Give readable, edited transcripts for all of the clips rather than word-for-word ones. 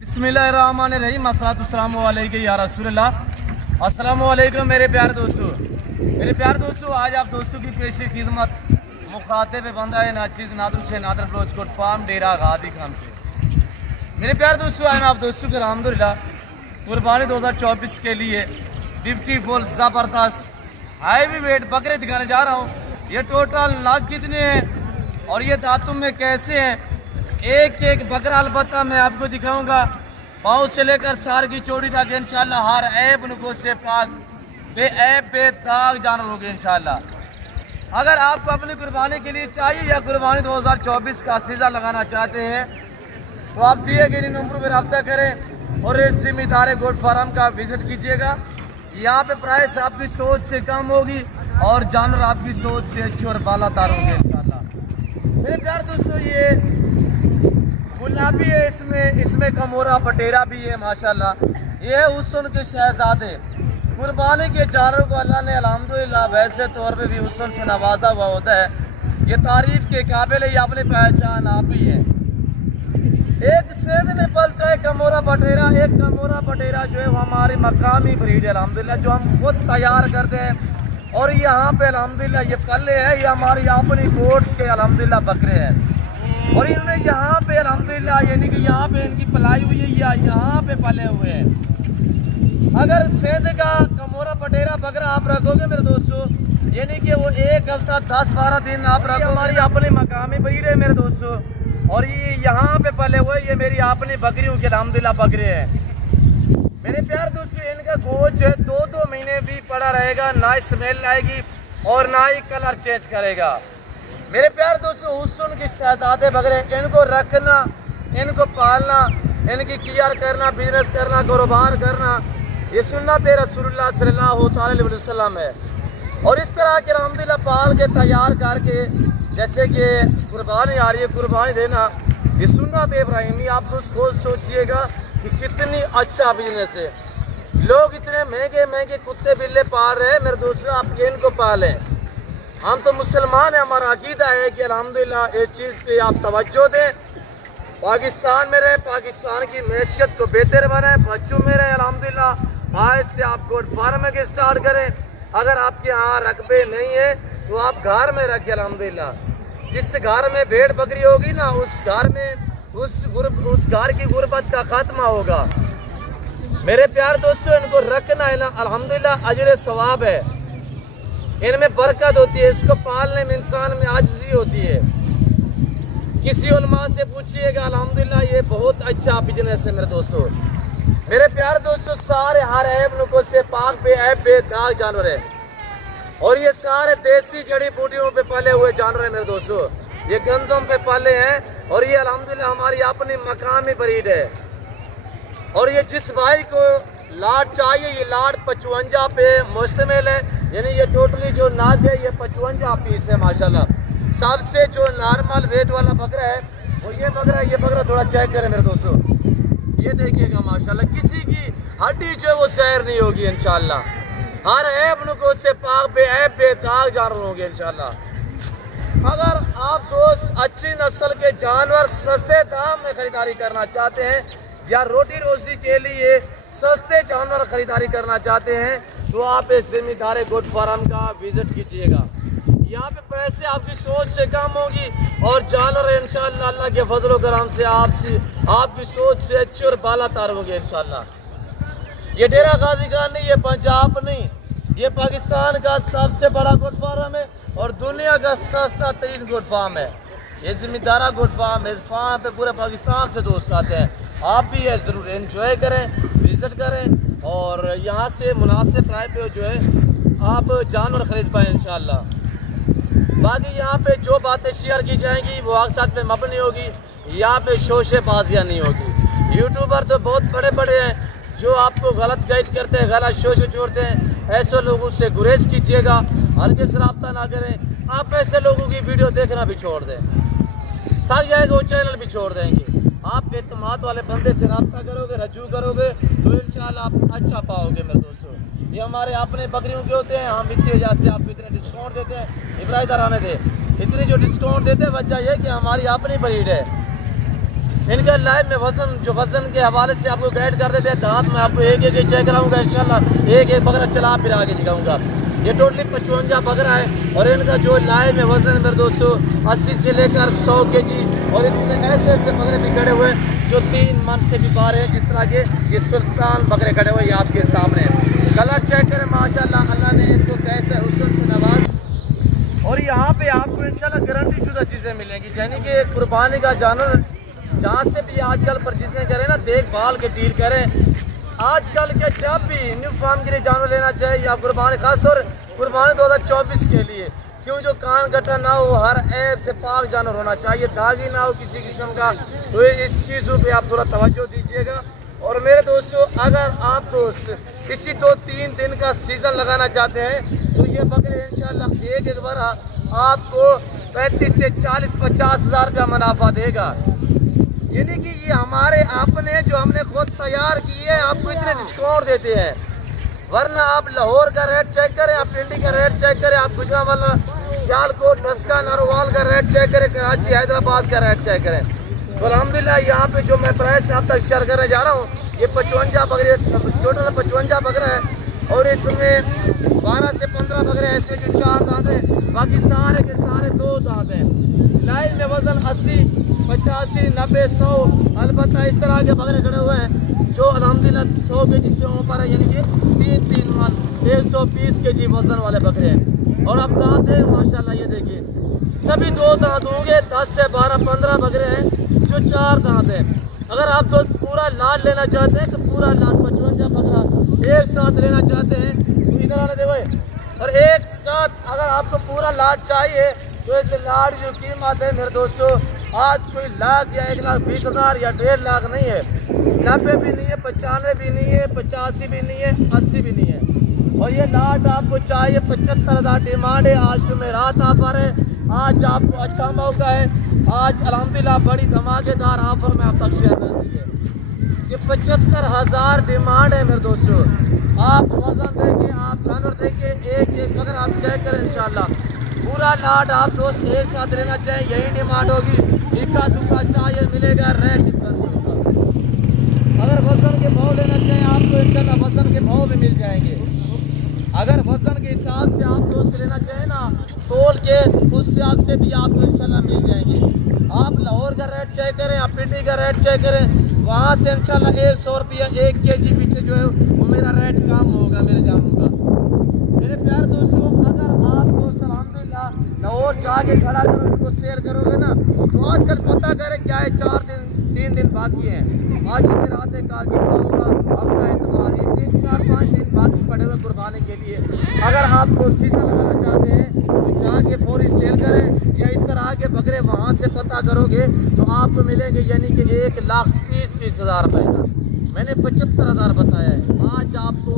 बिस्मिल्लाहिर्रहमानिर्रहीम अस्सलातुस्सलामु अलैका या रसूलल्लाह। अस्सलामु अलैकुम मेरे प्यारे दोस्तों। आज आप दोस्तों की पेश खिदमत मुखातिब बंदा है नाचीज़ नादर से नादर बलोच कोट फार्म डेरा गादी खान से। मेरे प्यारे दोस्तों, आज मैं आप दोस्तों को अल्हम्दुलिल्लाह कुर्बानी 2024 के लिए ब्यूटीफुल ज़बरदस्त हैवी वेट बकरे दिखाने जा रहा हूँ। ये टोटल लाख कितने हैं और ये दांतों में कैसे हैं, एक एक बकरा अलबत्ता मैं आपको दिखाऊंगा। पाँव से लेकर सार की चोटी तक इंशाल्लाह हर ऐब नुको से पाक बेऐब बेदाग जानवर होंगे इंशाल्लाह। अगर आपको अपनी कुर्बानी के लिए चाहिए या कुर्बानी 2024 का सीज़ा लगाना चाहते हैं तो आप दिए गए नंबर पर रब्ता करें और इस जिम्मेदार गोट फार्म का विजिट कीजिएगा। यहाँ पे प्राइस आपकी सोच से कम होगी और जानवर आपकी सोच से अच्छे और बालादार होंगे इंशाल्लाह। मेरे प्यार दोस्तों, ये गुलाबी है, इसमें कमोरा बटेरा भी है माशाल्लाह। ये है हुस्न के शहजादे। कुर्बानी के जानवर को अल्लाह ने अल्हम्दुलिल्लाह वैसे तौर पे भी हुस्न से नवाजा हुआ होता है। ये तारीफ के काबिल है, ये अपनी पहचान आप ही है। एक सेंध में पलता है कमोरा बटेरा। एक कमोरा बटेरा जो है वो हमारी मकामी ब्रीड है अल्हम्दुलिल्लाह, जो हम खुद तैयार करते हैं। और यहाँ पे अल्हम्दुलिल्लाह ये पल्ले हैं, ये हमारी अपनी गोट्स के अल्हम्दुलिल्लाह बकरे हैं। और इन्होंने यहाँ पे अल्हम्दुलिल्लाह यानी कि यहाँ पे इनकी पलाई हुई है या यहाँ पे पले हुए हैं। अगर सेंध का कमोरा बटेरा बकरा आप रखोगे मेरे दोस्तों, यानी कि वो एक हफ्ता 10-12 दिन आप रखो। हमारी अपनी मकामी ब्रीड है मेरे दोस्तों, और ये यहाँ पे पले हुए, ये मेरी अपनी बकरियों के अल्हम्दुलिल्लाह बकरे हैं। मेरे प्यार दोस्तों, इनका गोश्त 2-2 महीने भी पड़ा रहेगा, ना ही स्मेल आएगी और ना ही कलर चेंज करेगा। मेरे प्यार दोस्तों, हुस्न के शहजादे बकरे, इनको रखना, इनको पालना, इनकी केयर करना, बिजनेस करना, कारोबार करना, ये सुन्नत रसूलुल्लाह सल्लल्लाहु अलैहि वसल्लम है। और इस तरह के अल्हम्दुलिल्लाह पाल के तैयार करके, जैसे कि कुर्बानी आ रही है, कुर्बानी देना ये सुन्नत इब्राहिमी। आप दोस्त खुद सोचिएगा कि कितनी अच्छा बिजनेस है। लोग इतने महंगे महंगे कुत्ते बिल्ले पाल रहे हैं मेरे दोस्तों, आप इनको पालें। हम तो मुसलमान हैं, हमारा अकीदा है कि अल्हम्दुलिल्लाह इस चीज़ पे आप तवज्जो दें। पाकिस्तान में रहे, पाकिस्तान की मैशियत को बेहतर बनाए, बच्चों में रहे अल्हम्दुलिल्लाह। आज से आप गोट फार्म के स्टार्ट करें। अगर आपके यहाँ रकबे नहीं है तो आप घर में रखें अल्हम्दुलिल्लाह। जिस घर में भेड़ बकरी होगी ना, उस घर में उस घर की गुर्बत का खात्मा होगा। मेरे प्यार दोस्तों, इनको रखना है ना अल्हम्दुलिल्लाह अजर सवाब है, इनमें बरकत होती है। इसको पालने में इंसान में आजिज़ी होती है। किसी उलमा से पूछिएगा, अल्हम्दुलिल्लाह ये बहुत अच्छा बिजनेस है मेरे दोस्तों। मेरे प्यार दोस्तों, सारे हर ऐब नुको से पाक बेऐब बेदाग जानवर है और ये सारे देसी जड़ी बूटियों पे पले हुए जानवर है मेरे दोस्तों। ये गंदम पे पले हैं और ये अल्हम्दुलिल्लाह हमारी अपनी मकामी ब्रीड है। और ये जिस भाई को लाट चाहिए, ये लाट 55 पे मुश्तमिल है, यानी ये टोटली जो नाग है ये 55 पीस है माशाल्लाह। सबसे जो नॉर्मल वेट वाला बकरा है वो ये बकरा है। ये बकरा थोड़ा चेक करें मेरे दोस्तों, ये देखिएगा माशाल्लाह, किसी की हड्डी जो है वो सैर नहीं होगी इंशाल्लाह। हर ऐब नुको से पाक बेऐब बेदाग जानवर होंगे इंशाल्लाह। अगर आप दोस्त अच्छी नस्ल के जानवर सस्ते दाम में खरीदारी करना चाहते हैं या रोटी रोजी के लिए सस्ते जानवर खरीदारी करना चाहते हैं तो आप इस जिम्मेदार गोट फार्म का विजिट कीजिएगा। यहाँ पे पैसे आपकी सोच से कम होगी और जानवर इंशाल्लाह अल्लाह के फजल करम से आपकी सोच से अच्छे और बालातार होंगे इंशाल्लाह। ये डेरा गाजी खान नहीं, ये पंजाब नहीं, ये पाकिस्तान का सबसे बड़ा गोट फार्म है और दुनिया का सस्ता तरीन गोट फार्म है। ये जिम्मेदारा गोट फार्म है। इस फार्म पे पूरे पाकिस्तान से दोस्त आते हैं। आप भी ये ज़रूर एंजॉय करें, विजिट करें और यहाँ से मुनासिब प्राइस पे जो है आप जानवर ख़रीद पाएँ इंशाल्लाह। बाकी यहाँ पे जो बातें शेयर की जाएंगी वो आप साथ पे मबनी होगी, यहाँ पे शोशेबाजियाँ नहीं होगी। यूट्यूबर तो बहुत बड़े बड़े हैं जो आपको गलत गाइड करते हैं, गलत शोशे जोड़ते हैं। ऐसे लोगों से गुरेज कीजिएगा, हरगिज़ रब्ता ना करें। आप ऐसे लोगों की वीडियो देखना भी छोड़ दें, थक जाएगा वो चैनल भी छोड़ देंगे। आप एतमाद वाले बंदे से रब्ता करोगे, रजू करोगे तो इंशाल्लाह आप अच्छा पाओगे मेरे दोस्तों। ये हमारे अपने बकरियों के होते हैं, हम इसी वजह से आपको इतने डिस्काउंट देते हैं। इब्राहिम आने दे इतनी जो डिस्काउंट देते हैं वजह यह कि हमारी अपनी ब्रीड है। इनका लाइव में वजन के हवाले से आपको गाइड कर देते हैं। दांत में आपको एक एक चेक कराऊंगा इंशाल्लाह। एक एक बकरा चला फिर आगे दिखाऊंगा। ये टोटली 55 बकरा है और इनका जो लाइव में वजन मेरे दोस्तों 80 से लेकर 100 kg। और इसमें ऐसे ऐसे बकरे भी खड़े हुए जो 3 मन से भी बाहर है, जिस तरह के ये सुल्तान बकरे खड़े हुए आपके सामने। कलर चेक करें माशाल्लाह, अल्लाह ने इनको कैसे हुस्न से नवाज। और यहाँ पे आपको इंशाल्लाह गारंटी शुदा चीज़ें मिलेंगी, यानी कि कुर्बानी का जानवर जहाँ से भी आजकल परचेजिंग करें ना, देखभाल के डील करें। आजकल के जब भी न्यू फार्म के लिए जानवर लेना चाहिए या कुर्बानी, खासतौर कुर्बानी 2024 के लिए, क्यों जो कान गट्टा ना हो, हर ऐप से पाक जानवर होना चाहिए, दागी ना हो किसी किस्म का। तो इस चीज़ों पे आप थोड़ा तवज्जो दीजिएगा। और मेरे दोस्तों, अगर आप दोस्त किसी 2-3 दिन का सीज़न लगाना चाहते हैं तो ये बकरे इंशाल्लाह एक बार आपको 35 से 40-50 हज़ार रुपया मुनाफा देगा। यानी कि ये हमारे अपने जो हमने खुद तैयार किए हैं, आपको इतने डिस्काउंट देते हैं। वरना आप लाहौर का रेट चेक करें, आप पिंडी का रेट चेक करें, आप गुजरावाला, सियालकोट, रस्का, नरवाल का रेट चेक करें, कराची, हैदराबाद का रेट चेक करें। तो अल्हम्दुलिल्लाह यहाँ पे जो मैं प्राइस आप तक शेयर करने जा रहा हूँ, ये 55 बकरे, टोटल 55 बकरा है। और इसमें 12 से 15 बकरे ऐसे जो 4 दांत हैं, बाकी सारे के सारे 2 दांत हैं। लाइव में वजन 80, 85, 90, 100 अलबत्ता इस तरह के बकरे खड़े हुए हैं जो अल्हम्दुलिल्लाह 100 kg से ऊपर है, यानी कि 3 मन 120 kg वजन वाले बकरे हैं। और अब दांत है माशाल्लाह, ये देखिए सभी 2 दांत होंगे। 10 से 12, 15 बकरे हैं जो 4 दांत हैं। अगर आप दोस्त पूरा लाट लेना चाहते हैं तो पूरा लाट 55 बकरा एक साथ लेना चाहते हैं तो इधर आने देखो। और एक साथ अगर आपको पूरा लाट चाहिए तो इस लाट जो कीमत है मेरे दोस्तों, आज कोई लाख या 1,20,000 या 1.5 लाख नहीं है, 90 भी नहीं है, 95 भी नहीं है, 85 भी नहीं है, 80 भी नहीं है। और ये लाट आपको चाहिए 75,000 डिमांड है। आज जुमेरात ऑफर है, आज आपको अच्छा मौका है। आज अल्हम्दुलिल्लाह बड़ी धमाकेदार ऑफर में आप तक शेयर कर दी है। ये 75,000 डिमांड है मेरे दोस्तों। आप वजन देंगे, आप जानवर देंगे, एक एक अगर आप चेक करें इंशाल्लाह पूरा लाट आप दोस्त एक साथ लेना चाहिए, यही डिमांड होगी। इक्का दुक्का चाहिए मिलेगा, रेट डिफरेंस होगा। अगर वजन के भाव लेना चाहिए आपको इंशाल्लाह वजन के भाव भी मिल जाएंगे। अगर वजन के हिसाब से आप दोस्त लेना चाहें ना, तोल के उस हिसाब से भी आपको इंशाल्लाह मिल जाएंगे। आप लाहौर का रेट चेक करें, आप पिंडी का रेट चेक करें, वहाँ से इंशाल्लाह 100 रुपया 1 kg पीछे जो है वो मेरा रेट कम होगा मेरे जानों का। मेरे प्यारे दोस्तों, अगर आप दोस्त अल्हम्दुलिल्लाह लाहौर जाके खड़ा करो, इनको शेयर करोगे ना, तो आजकल पता करें क्या है, 3 दिन बाकी हैं। आज मेरा आते काल जितना होगा आपका एतवार, ये 3, 4, 5 दिन बाकी पड़े हुए कुर्बानी के लिए। अगर आप वो सीज़न लगाना चाहते हैं तो जाके फौरी सेल करें, या इस तरह के बकरे वहाँ से पता करोगे तो आपको मिलेंगे, यानी कि 1,30,000 रुपये का। मैंने 75,000 बताया है। आज आपको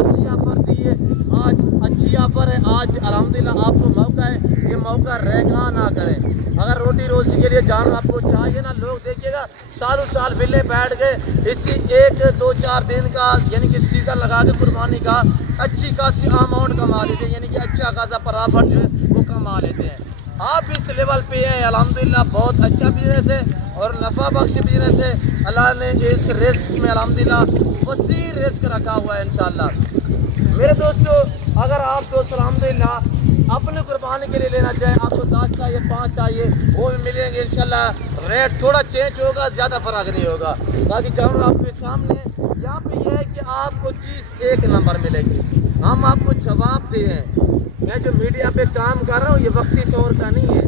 अच्छी ऑफर दी है, आज अच्छी ऑफर है। आज अल्हम्दुलिल्लाह आपको मौका है, ये मौका रहेगा ना करें। अगर रोटी रोजी के लिए जानवर आपको चाहिए ना, लोग देखिएगा सालों साल बिल्ले बैठ गए इसी 1-2-4 दिन का, यानी कि सीज़न लगा के कुर्बानी का अच्छी खासी अमाउंट कमा लेते हैं, यानी कि अच्छा खासा प्रॉफिट जो है वो कमा लेते हैं। आप इस लेवल पे हैं अल्हम्दुलिल्लाह, बहुत अच्छा बिजनेस है और नफ़ा बख्श बिजनेस है। अल्लाह ने इस रिस्क में अल्हम्दुलिल्लाह वसी रिस्क रखा हुआ है इंशाल्लाह। मेरे दोस्तों, अगर आप दोस्त अल्हम्दुलिल्लाह अपने कुर्बानी के लिए लेना चाहें, आपको 10 चाहिए, 5 चाहिए, वो भी मिलेंगे इंशाल्लाह। रेट थोड़ा चेंज होगा, ज़्यादा फर्क नहीं होगा। बाकी जानवर आपके सामने यहाँ पे यह है कि आपको चीज़ एक नंबर मिलेगी। हम आपको जवाब दे हैं। मैं जो मीडिया पे काम कर रहा हूँ ये वक्ती तौर का नहीं है,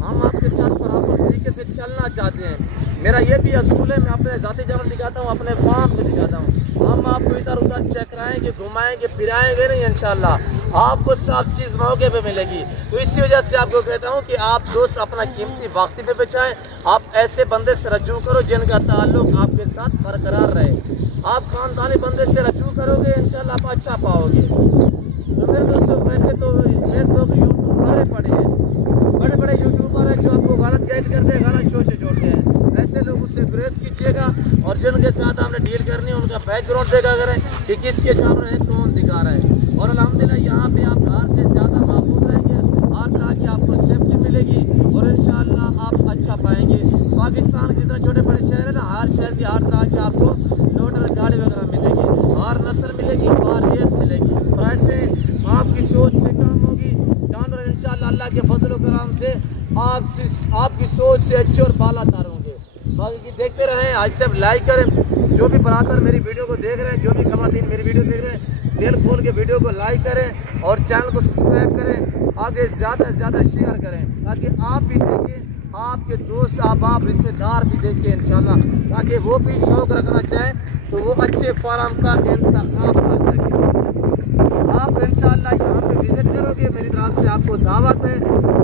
हम आपके साथ बराबर तरीके से चलना चाहते हैं। मेरा ये भी असूल है, मैं अपने ज़ाती जानवर दिखाता हूँ, अपने फार्म से दिखाता हूँ। हम आपको इधर उधर चेक कराएंगे, घुमाएंगे, फिराएंगे नहीं, इंशाल्लाह आपको सब चीज़ मौके पे मिलेगी। तो इसी वजह से आपको कहता हूँ कि आप दोस्त अपना कीमती वक्त पे बचाएं। आप ऐसे बंदे से रजू करो जिनका ताल्लुक आपके साथ बरकरार रहे। आप खानदानी बंदे से रजू करोगे इंशाल्लाह आप अच्छा पाओगे। तो मेरे दोस्तों, वैसे तो ये लोग यूट्यूबर पड़े हैं, बड़े बड़े यूट्यूबर हैं जो आपको गलत गाइड करते हैं, गलत शो से जोड़ते हैं। ऐसे लोगों से गुरेज कीजिएगा और जिनके साथ आपने डील करनी है उनका बैकग्राउंड देखा करें कि किसके जानवर हैं, कौन दिखा रहा है। और अल्हम्दुलिल्लाह यहाँ पे आप घर से ज़्यादा महफूज रहेंगे, हर तरह की आपको सेफ्टी मिलेगी और इंशाल्लाह आप अच्छा पाएंगे। पाकिस्तान के जितने छोटे बड़े शहर है ना, हर शहर की हर तरह की आपको लोडर गाड़ी वगैरह मिलेगी, हर नस्ल मिलेगी, वारियत मिलेगी। प्राइसें आपकी सोच से कम होगी। जानवर इंशाअल्लाह अल्लाह के फजल व करम से आपकी सोच से अच्छे और बालातर होंगे। बाकी देखते रहें, आज से लाइक करें। जो भी बरातर मेरी वीडियो को देख रहे हैं, जो भी खवातीन मेरी वीडियो देख रहे हैं, दिल खोल के वीडियो को लाइक करें और चैनल को सब्सक्राइब करें। आगे ज़्यादा से ज़्यादा शेयर करें ताकि आप भी देखें, आपके दोस्त अहबाब रिश्तेदार भी देखें इंशाल्लाह, ताकि वो भी शौक़ रखना चाहें तो वो अच्छे फार्म का इंतखाब कर सकें। आप इंशाल्लाह यहाँ पे विज़िट करोगे, मेरी तरफ से आपको दावत है।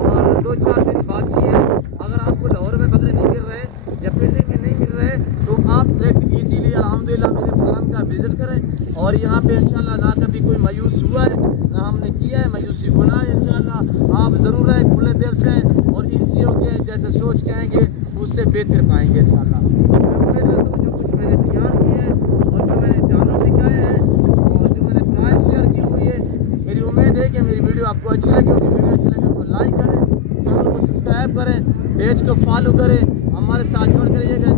और 2-4 दिन बाकी है। अगर आपको लाहौर में बकरे नहीं मिल रहे या पिंडी में नहीं मिल रहे तो आप डायरेक्ट ईजीली अल्हम्दुलिल्लाह मेरे फार्म का विज़िट करें। और यहाँ पे इंशाल्लाह ना कभी कोई मायूस हुआ है ना हमने किया है, मायूसी गुनाह है। इंशाल्लाह आप ज़रूर रहें खुले दिल से और ईजी होके जैसे सोच के आएँगे उससे बेहतर पाएंगे इंशाल्लाह। मैं उम्मीद करता हूँ जो कुछ मैंने बयान किए हैं और जो मैंने जानवर दिखाए हैं और जो मैंने प्राइस शेयर की हुई है, मेरी उम्मीद है कि मेरी वीडियो आपको अच्छी लगी होगी। वीडियो अच्छी लगे तो लाइक करें, चैनल को सब्सक्राइब करें, पेज को फॉलो करें, हमारे साथ जुड़ कर रहिएगा।